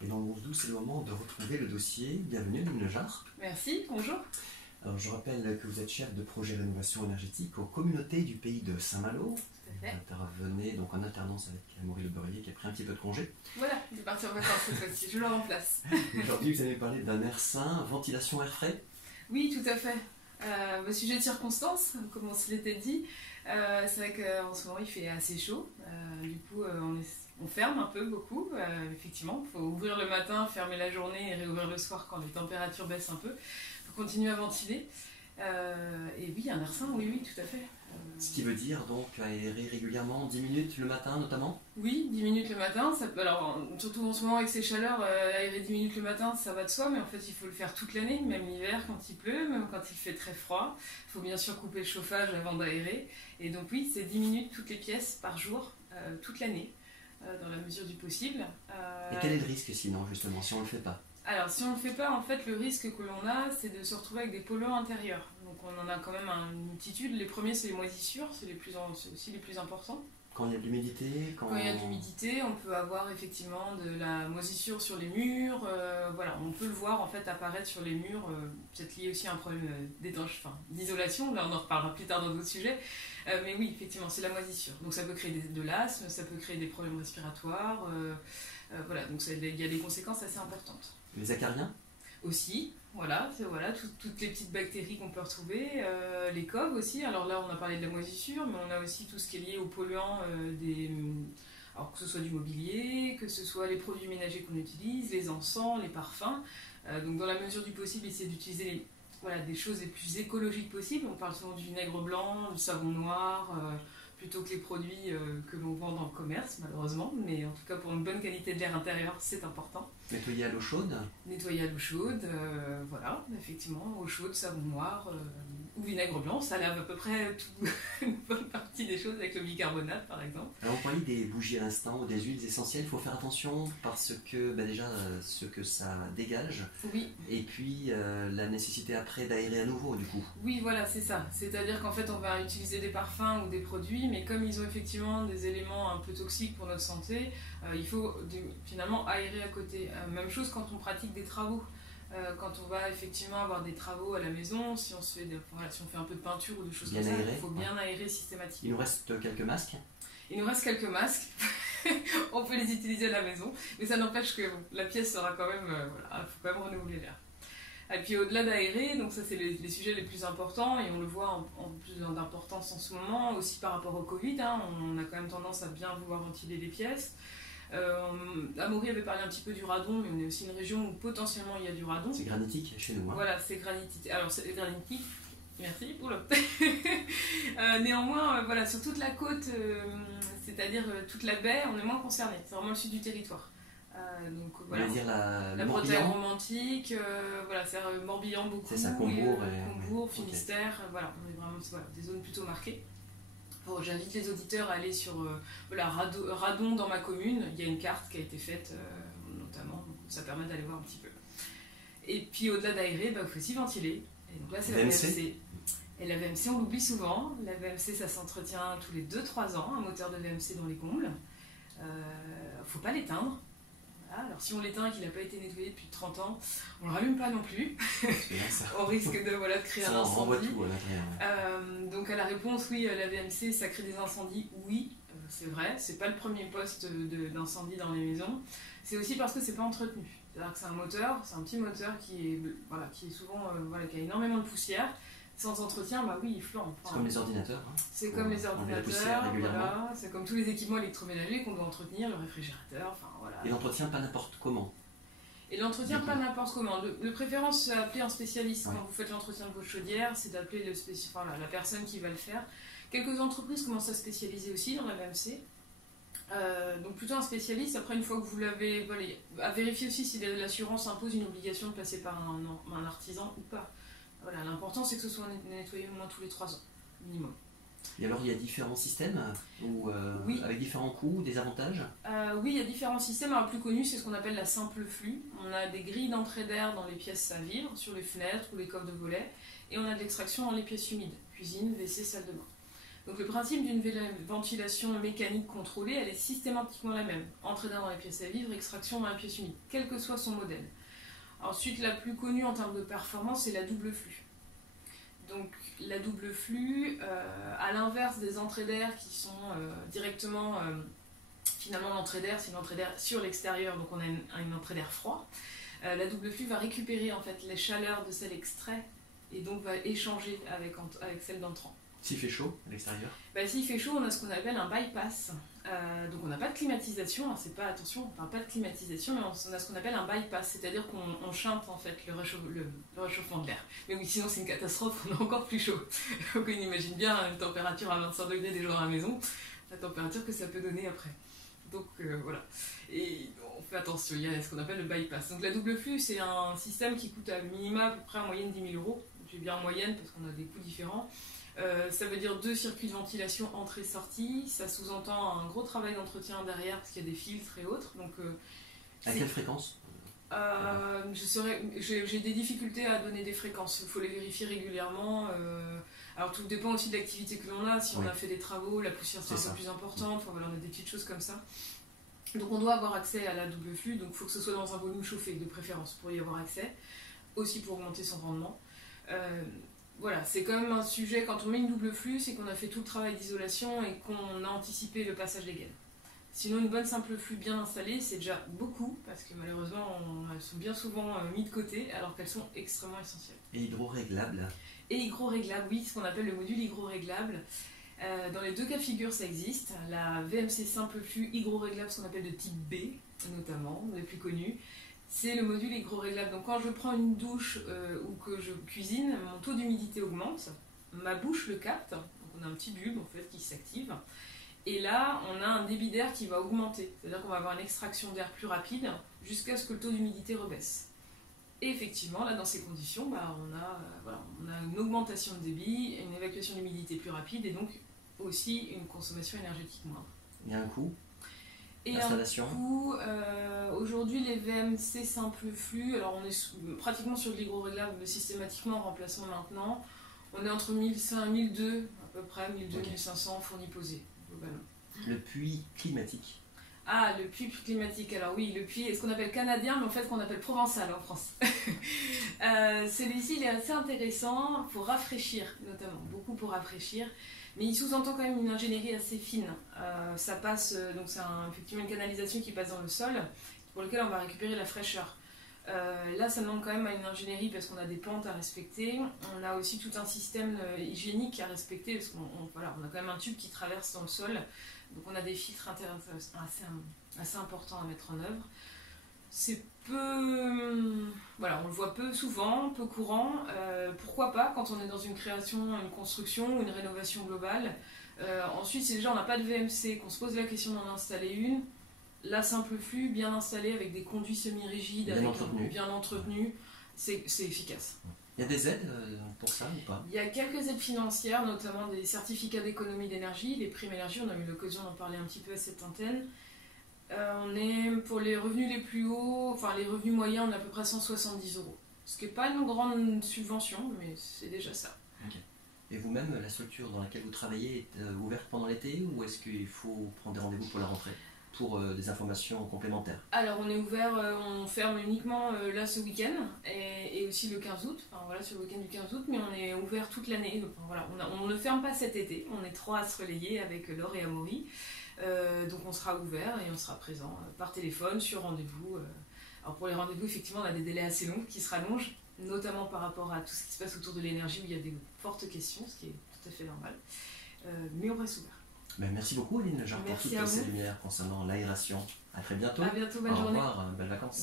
Et dans le 11-12, c'est le moment de retrouver le dossier. Bienvenue, Lynn Lejar. Merci, bonjour. Alors, je rappelle que vous êtes chef de projet rénovation énergétique aux communautés du pays de Saint-Malo. Tout à fait. Vous intervenez donc en alternance avec Amaury Le Beurrier qui a pris un petit peu de congé. Voilà, il est parti en vacances cette fois-ci, je le remplace. Aujourd'hui, vous allez parler d'un air sain, ventilation air frais. Oui, tout à fait. Sujet de circonstance, comme on se l'était dit. C'est vrai qu'en ce moment il fait assez chaud. Du coup, on ferme un peu, beaucoup. Effectivement, il faut ouvrir le matin, fermer la journée et réouvrir le soir quand les températures baissent un peu. Il faut continuer à ventiler. Et oui, un air sain, oui, oui, tout à fait. Ce qui veut dire donc aérer régulièrement 10 minutes le matin notamment. Oui, 10 minutes le matin. Ça peut, alors, surtout en ce moment avec ces chaleurs, aérer 10 minutes le matin, ça va de soi, mais en fait il faut le faire toute l'année, même l'hiver quand il pleut, même quand il fait très froid. Il faut bien sûr couper le chauffage avant d'aérer. Et donc oui, c'est 10 minutes toutes les pièces par jour, toute l'année, dans la mesure du possible. Et quel est le risque sinon justement si on ne le fait pas? Alors, si on ne le fait pas, en fait, le risque que l'on a, c'est de se retrouver avec des polluants intérieurs. Donc, on en a quand même une multitude. Les premiers, c'est les moisissures, c'est aussi les plus importants. Quand il y a de l'humidité Quand il y a de l'humidité, on peut avoir effectivement de la moisissure sur les murs. Voilà, on peut le voir en fait apparaître sur les murs, peut-être lié aussi à un problème d'isolation. Là, on en reparlera plus tard dans d'autres sujets. Mais oui, effectivement, c'est la moisissure. Donc, ça peut créer de l'asthme, ça peut créer des problèmes respiratoires. Voilà, donc il y a des conséquences assez importantes. Les acariens aussi, voilà, toutes les petites bactéries qu'on peut retrouver, les coves aussi. Alors là, on a parlé de la moisissure, mais on a aussi tout ce qui est lié aux polluants, alors que ce soit du mobilier, que ce soit les produits ménagers qu'on utilise, les encens, les parfums. Donc dans la mesure du possible, essayer d'utiliser des choses les plus écologiques possibles. On parle souvent du vinaigre blanc, du savon noir, plutôt que les produits que l'on vend dans le commerce, malheureusement. Mais en tout cas, pour une bonne qualité de l'air intérieur, c'est important. Nettoyer à l'eau chaude. Nettoyer à l'eau chaude, voilà, effectivement, eau chaude, savon noir ou vinaigre blanc, ça lave à peu près une bonne partie des choses avec le bicarbonate, par exemple. Alors, on parlait des bougies à l'instant ou des huiles essentielles, il faut faire attention parce que déjà, ce que ça dégage. Oui. Et puis, la nécessité après d'aérer à nouveau, du coup. Oui, voilà, c'est ça. C'est-à-dire qu'en fait, on va utiliser des parfums ou des produits, mais comme ils ont effectivement des éléments un peu toxiques pour notre santé, il faut finalement aérer à côté. Même chose quand on pratique des travaux. Quand on va effectivement avoir des travaux à la maison, si on fait un peu de peinture ou des choses comme ça, il faut bien aérer systématiquement. Il nous reste quelques masques. Il nous reste quelques masques. On peut les utiliser à la maison, mais ça n'empêche que la pièce sera quand même, il faut quand même renouveler l'air. Et puis au-delà d'aérer, donc ça c'est les sujets les plus importants et on le voit en plus d'importance en ce moment, aussi par rapport au Covid, on a quand même tendance à bien vouloir ventiler les pièces. Amaury avait parlé un petit peu du radon, mais on est aussi une région où potentiellement il y a du radon. C'est granitique chez nous. Voilà, c'est granitique. Alors c'est granitique, merci. Néanmoins, voilà, sur toute la côte, c'est-à-dire toute la baie, on est moins concerné. C'est vraiment le sud du territoire. Donc voilà, dire la Bretagne romantique, c'est Morbihan beaucoup, c'est ça, Combourg, Finistère, voilà, on est vraiment des zones plutôt marquées. Bon, j'invite les auditeurs à aller sur radon dans ma commune, il y a une carte qui a été faite notamment, donc ça permet d'aller voir un petit peu. Et puis au-delà d'aérer, il faut aussi ventiler. Et donc là c'est la VMC. Et la VMC on l'oublie souvent, la VMC ça s'entretient tous les 2-3 ans, un moteur de VMC dans les combles. Faut pas l'éteindre. Alors si on l'éteint et qu'il n'a pas été nettoyé depuis 30 ans, on ne le rallume pas non plus. On risque de créer un incendie. Tout à l'intérieur. Donc à la réponse, oui, la VMC, ça crée des incendies, oui, c'est vrai. C'est pas le premier poste d'incendie dans les maisons. C'est aussi parce que c'est pas entretenu. C'est-à-dire que c'est un moteur, c'est un petit moteur qui est souvent, qui a énormément de poussière. Sans entretien, oui, il flambe. C'est comme les ordinateurs. C'est comme les ordinateurs, voilà. C'est comme tous les équipements électroménagers qu'on doit entretenir, le réfrigérateur, voilà. Et l'entretien pas n'importe comment. Et l'entretien pas n'importe comment. De préférence, c'est appeler un spécialiste. Quand vous faites l'entretien de votre chaudière, c'est d'appeler la personne qui va le faire. Quelques entreprises commencent à spécialiser aussi dans la VMC. Donc plutôt un spécialiste. Après, une fois que vous l'avez, à vérifier aussi si l'assurance impose une obligation de passer par un artisan ou pas. Voilà, l'important c'est que ce soit nettoyé au moins tous les 3 ans, minimum. Et alors il y a différents systèmes oui. Avec différents coûts, des avantages? Oui, il y a différents systèmes. Alors, le plus connu, c'est ce qu'on appelle la simple flux. On a des grilles d'entrée d'air dans les pièces à vivre, sur les fenêtres ou les coffres de volets, et on a de l'extraction dans les pièces humides, cuisine, WC, salle de bain. Donc le principe d'une ventilation mécanique contrôlée, elle est systématiquement la même. Entrée d'air dans les pièces à vivre, extraction dans les pièces humides, quel que soit son modèle. Ensuite, la plus connue en termes de performance, c'est la double flux. Donc la double flux, à l'inverse des entrées d'air qui sont directement, finalement l'entrée d'air, c'est une entrée d'air sur l'extérieur, donc on a une entrée d'air froid. La double flux va récupérer en fait les chaleurs de celle extrait et donc va échanger avec celle d'entrant. S'il fait chaud à l'extérieur? S'il fait chaud, on a ce qu'on appelle un bypass. Donc on n'a pas de climatisation, alors c'est pas, attention, on parle pas de climatisation, mais on a ce qu'on appelle un bypass, c'est-à-dire qu'on chante en fait le réchauffement de l'air. Mais oui, sinon c'est une catastrophe, on est encore plus chaud. Donc on imagine bien une température à 25 degrés des gens à la maison, la température que ça peut donner après. Donc voilà. Et on fait attention, il y a ce qu'on appelle le bypass. Donc la double flux, c'est un système qui coûte à minima à peu près en moyenne 10 000 €. Je dis bien en moyenne parce qu'on a des coûts différents. Ça veut dire 2 circuits de ventilation entrée-sortie. Ça sous-entend un gros travail d'entretien derrière parce qu'il y a des filtres et autres. Donc, à quelle fréquence? J'ai des difficultés à donner des fréquences. Il faut les vérifier régulièrement. Alors tout dépend aussi de l'activité que l'on a. Si on a fait des travaux, la poussière sera un peu plus importante. Enfin, voilà, on a des petites choses comme ça. Donc on doit avoir accès à la double flux. Donc il faut que ce soit dans un volume chauffé de préférence pour y avoir accès. Aussi pour augmenter son rendement. Voilà, c'est quand même un sujet, quand on met une double flux, c'est qu'on a fait tout le travail d'isolation et qu'on a anticipé le passage des gaines. Sinon, une bonne simple flux bien installée, c'est déjà beaucoup, parce que malheureusement, elles sont bien souvent mises de côté, alors qu'elles sont extrêmement essentielles. Et hydro-réglables? Et hygro-réglable, oui, ce qu'on appelle le module hygro-réglable. Dans les deux cas de figure, ça existe. La VMC simple flux hygro-réglable, ce qu'on appelle de type B, notamment, les plus connus. C'est le module hygro-réglable. Donc quand je prends une douche ou que je cuisine, mon taux d'humidité augmente, ma bouche le capte, donc on a un petit bulbe en fait qui s'active, et là on a un débit d'air qui va augmenter, c'est-à-dire qu'on va avoir une extraction d'air plus rapide jusqu'à ce que le taux d'humidité rebaisse. Et effectivement, là dans ces conditions, on a une augmentation de débit, une évacuation d'humidité plus rapide et donc aussi une consommation énergétique moindre. Il y a un coût? Et un coût, aujourd'hui les VMC simple flux, alors on est pratiquement sur de l'hygro-réglable systématiquement en remplacement maintenant, on est entre 1500 et 1200 à peu près, 1200 1500 fournis posés globalement. Le puits climatique? Ah, le puits climatique, alors oui, le puits est ce qu'on appelle canadien, mais en fait qu'on appelle provençal en France. Celui-ci il est assez intéressant pour rafraîchir, notamment, beaucoup pour rafraîchir. Mais il sous-entend quand même une ingénierie assez fine. Ça passe, donc c'est effectivement une canalisation qui passe dans le sol, pour lequel on va récupérer la fraîcheur. Là, ça demande quand même une ingénierie parce qu'on a des pentes à respecter. On a aussi tout un système hygiénique à respecter parce qu'on a quand même un tube qui traverse dans le sol. Donc on a des filtres assez importants à mettre en œuvre. C'est on le voit peu souvent, peu courant. Pourquoi pas quand on est dans une création, une construction, une rénovation globale. Ensuite, si déjà on n'a pas de VMC, qu'on se pose la question d'en installer une, la simple flux, bien installée avec des conduits semi-rigides, bien entretenus, c'est efficace. Il y a des aides pour ça ou pas? Il y a quelques aides financières, notamment des certificats d'économie d'énergie, les primes énergie, on a eu l'occasion d'en parler un petit peu à cette antenne. On est pour les revenus les plus hauts, enfin les revenus moyens, on a à peu près 170 €. Ce qui n'est pas une grande subvention, mais c'est déjà ça. Okay. Et vous-même, la structure dans laquelle vous travaillez est ouverte pendant l'été ou est-ce qu'il faut prendre des rendez-vous pour la rentrée, pour des informations complémentaires? Alors on est ouvert, on ferme uniquement là ce week-end et aussi le 15 août, enfin voilà sur le week-end du 15 août, mais on est ouvert toute l'année. Enfin, voilà, on ne ferme pas cet été, on est 3 à se relayer avec Laure et Amaury. Donc on sera ouvert et on sera présent par téléphone, sur rendez-vous. Alors pour les rendez-vous, effectivement, on a des délais assez longs qui se rallongent, notamment par rapport à tout ce qui se passe autour de l'énergie où il y a des fortes questions, ce qui est tout à fait normal. Mais on reste ouvert. Ben, merci beaucoup Aline, j'apporte toutes ces lumières concernant l'aération. À très bientôt. À bientôt, bonne journée. Au revoir, belles vacances.